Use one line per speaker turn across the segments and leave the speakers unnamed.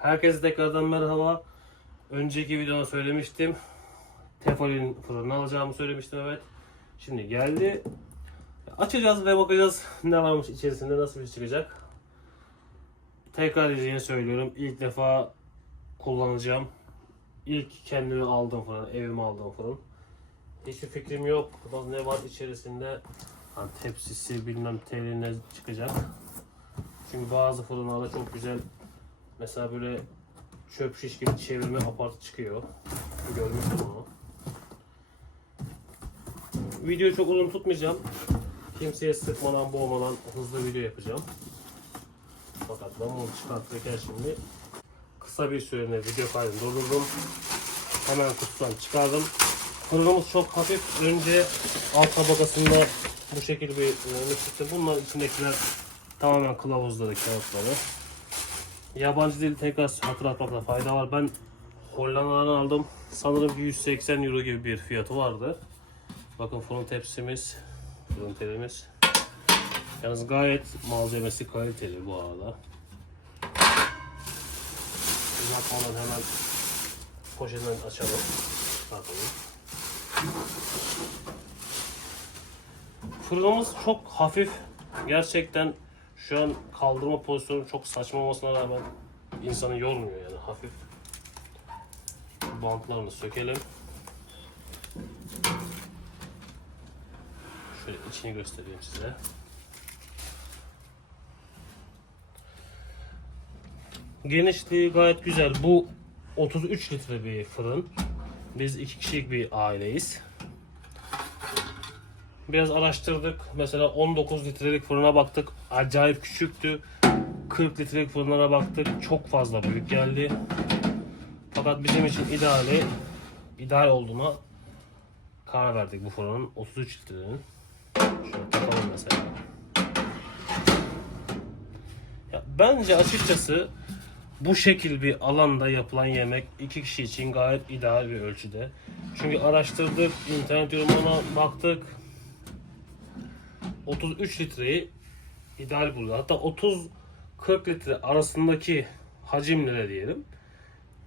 Herkese tekrardan merhaba. Önceki videoda söylemiştim. Tefal'in fırını alacağımı söylemiştim evet. Şimdi geldi. Açacağız ve bakacağız ne varmış içerisinde nasıl bir şey çıkacak. Tekrar yine söylüyorum. İlk defa kullanacağım. İlk kendime aldığım fırın, evime aldığım fırın. Hiçbir fikrim yok. Ne var içerisinde? Ha, tepsisi bilmem teli ne çıkacak. Çünkü bazı fırınlarda çok güzel mesela böyle çöp şiş gibi çevirme aparatı çıkıyor. Görmüştüm onu. Videoyu çok uzun tutmayacağım. Kimseye sıkmadan boğmadan hızlı video yapacağım. Fakat ben bunu çıkartırken şimdi kısa bir süreliğine video kaydını durdurdum. Hemen kutudan çıkardım. Fırınımız çok hafif. Önce alt tabakasında bu şekilde bir ürünü çıktı. Bunlar içindekiler tamamen kılavuzları, kağıtları. Yabancı dil tekrar hatırlatmakta fayda var. Ben Hollanda'dan aldım. Sanırım 180 euro gibi bir fiyatı vardı. Bakın fırın tepsimiz, fırın telimiz. Yalnız gayet malzemesi kaliteli bu arada. Uzatmadan hemen poşetinden açalım. Bakalım. Fırınımız çok hafif. Gerçekten şu an kaldırma pozisyonu çok saçma olmasına rağmen insanı yormuyor yani hafif. Bantlarını sökelim. Şöyle içini göstereyim size. Genişliği gayet güzel. Bu 33 litre bir fırın. Biz iki kişilik bir aileyiz. Biraz araştırdık. Mesela 19 litrelik fırına baktık. Acayip küçüktü. 40 litrelik fırınlara baktık. Çok fazla büyük geldi. Fakat bizim için ideali ideal olduğuna karar verdik bu fırının 33 litrenin. Şöyle takalım mesela. Ya bence açıkçası bu şekil bir alanda yapılan yemek iki kişi için gayet ideal bir ölçüde. Çünkü araştırdık, internet yorumlarına baktık. 33 litreyi ideal buluyor. Hatta 30-40 litre arasındaki hacimlere diyelim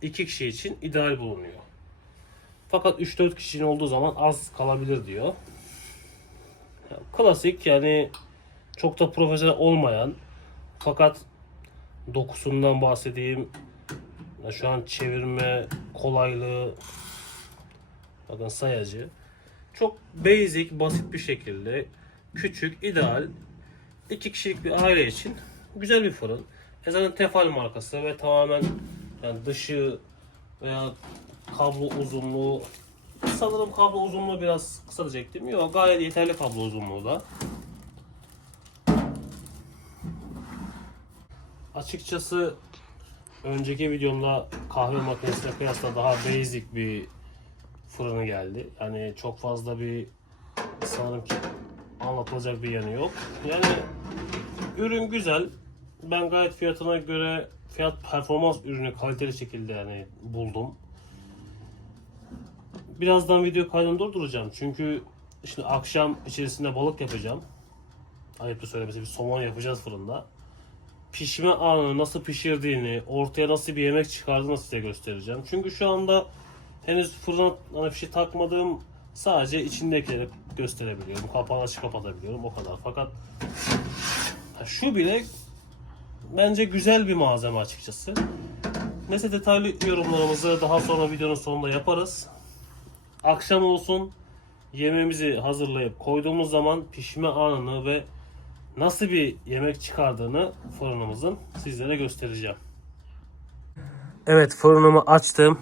iki kişi için ideal bulunuyor. Fakat 3-4 kişinin olduğu zaman az kalabilir diyor. Klasik yani çok da profesyonel olmayan fakat dokusundan bahsedeyim. Şu an çevirme kolaylığı bakın sayacı. Çok basic, basit bir şekilde küçük, ideal iki kişilik bir aile için güzel bir fırın. E zaten Tefal markası ve tamamen yani dışı veya kablo uzunluğu sanırım kablo uzunluğu biraz kısa diyecektim. Yok gayet yeterli kablo uzunluğu da. Açıkçası önceki videomda kahve makinesine kıyasla daha basic bir fırını geldi. Yani çok fazla bir sanırım ki anlatılacak bir yanı yok. Yani ürün güzel. Ben gayet fiyatına göre fiyat performans ürünü kaliteli şekilde yani buldum. Birazdan video kaydını durduracağım. Çünkü şimdi akşam içerisinde balık yapacağım. Ayıptır söylemesi bir somon yapacağız fırında. Pişme anını nasıl pişirdiğini, ortaya nasıl bir yemek çıkardığını size göstereceğim. Çünkü şu anda henüz fırına hani bir şey takmadığım sadece içindekileri gösterebiliyorum. Kapağını açıp kapatabiliyorum o kadar. Fakat şu bile bence güzel bir malzeme açıkçası. Neyse detaylı yorumlarımızı daha sonra videonun sonunda yaparız. Akşam olsun yemeğimizi hazırlayıp koyduğumuz zaman pişme anını ve nasıl bir yemek çıkardığını fırınımızın sizlere göstereceğim. Evet fırınımı açtım.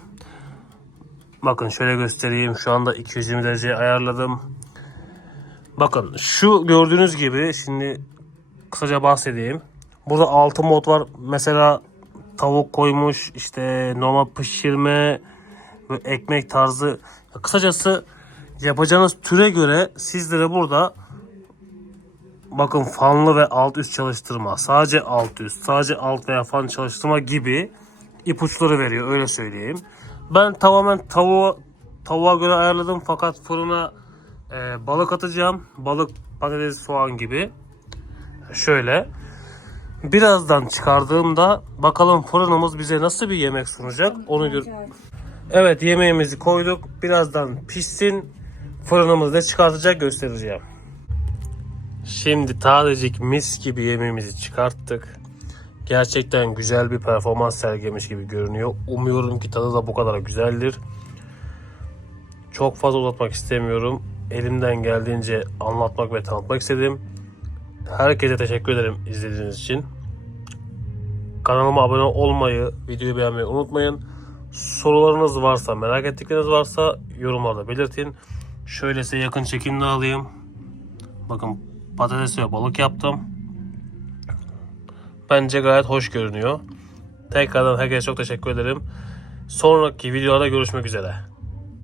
Bakın şöyle göstereyim. Şu anda 220 dereceye ayarladım. Bakın şu gördüğünüz gibi şimdi kısaca bahsedeyim. Burada 6 mod var. Mesela tavuk koymuş, işte normal pişirme ekmek tarzı. Kısacası yapacağınız türe göre sizlere burada bakın fanlı ve alt üst çalıştırma, sadece alt üst, sadece alt veya fan çalıştırma gibi ipuçları veriyor öyle söyleyeyim. Ben tamamen tavuğa, tavuğa göre ayarladım fakat fırına e, balık atacağım. Balık, patates, soğan gibi. Şöyle. Birazdan çıkardığımda bakalım fırınımız bize nasıl bir yemek sunacak onu gör. Evet yemeğimizi koyduk. Birazdan pişsin. Fırınımızı da çıkartacak göstereceğim. Şimdi tazecik mis gibi yemeğimizi çıkarttık. Gerçekten güzel bir performans sergilemiş gibi görünüyor. Umuyorum ki tadı da bu kadar güzeldir. Çok fazla uzatmak istemiyorum. Elimden geldiğince anlatmak ve tanıtmak istedim. Herkese teşekkür ederim izlediğiniz için. Kanalıma abone olmayı, videoyu beğenmeyi unutmayın. Sorularınız varsa, merak ettikleriniz varsa yorumlarda belirtin. Şöyle size yakın çekimde alayım. Bakın patates ve balık yaptım. Bence gayet hoş görünüyor. Tekrardan herkese çok teşekkür ederim. Sonraki videolarda görüşmek üzere.